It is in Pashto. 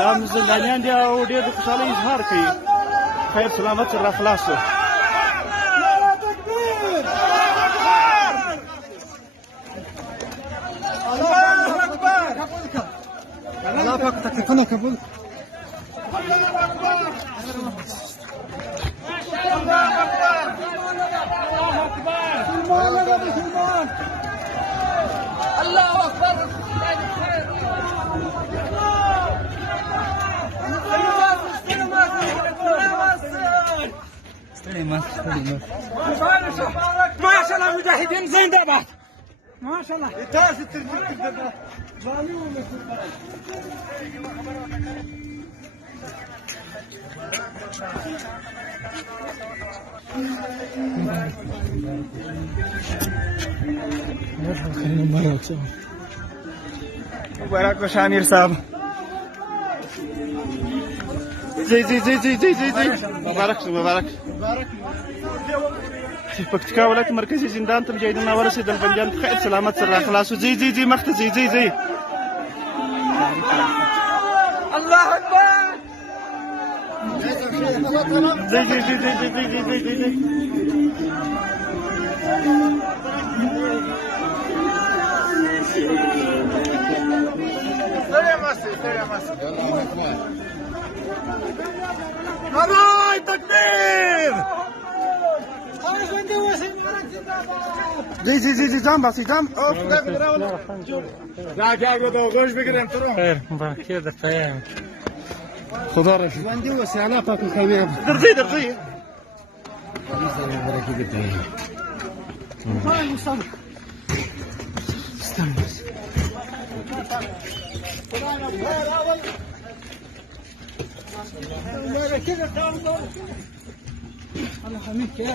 دا زندانیان دي او ډېر د خوشحالۍ اظهار کوي خیر سلامت سره را خلاص شو. الله پاک تکلیفونه قبول الله اكبر ما شاء الله مجاهدين زنده باد ما شاء الله تاسو ترجمه ده ظالمون مبارک باشه امیر صاحب. زی زی زی زی زی زی زی مبارک شو مبارک. پکتیکا ولایت مرکزي زندان ته مجاهدین ورسېدل بندیان په خیر سلامت سره را خلاص شو. زی زی زی مخته زی زی زی الله اكبر زي زي زي زي زي زي زي زي زي نعم تكبير زي زي زي زي جام باسي جام لا جاگو دو گوش بگیرم ترو خیر مبارکی در قیام خدا راشد باندې وسه الله پاک خوي درځي درځي الله حميك يا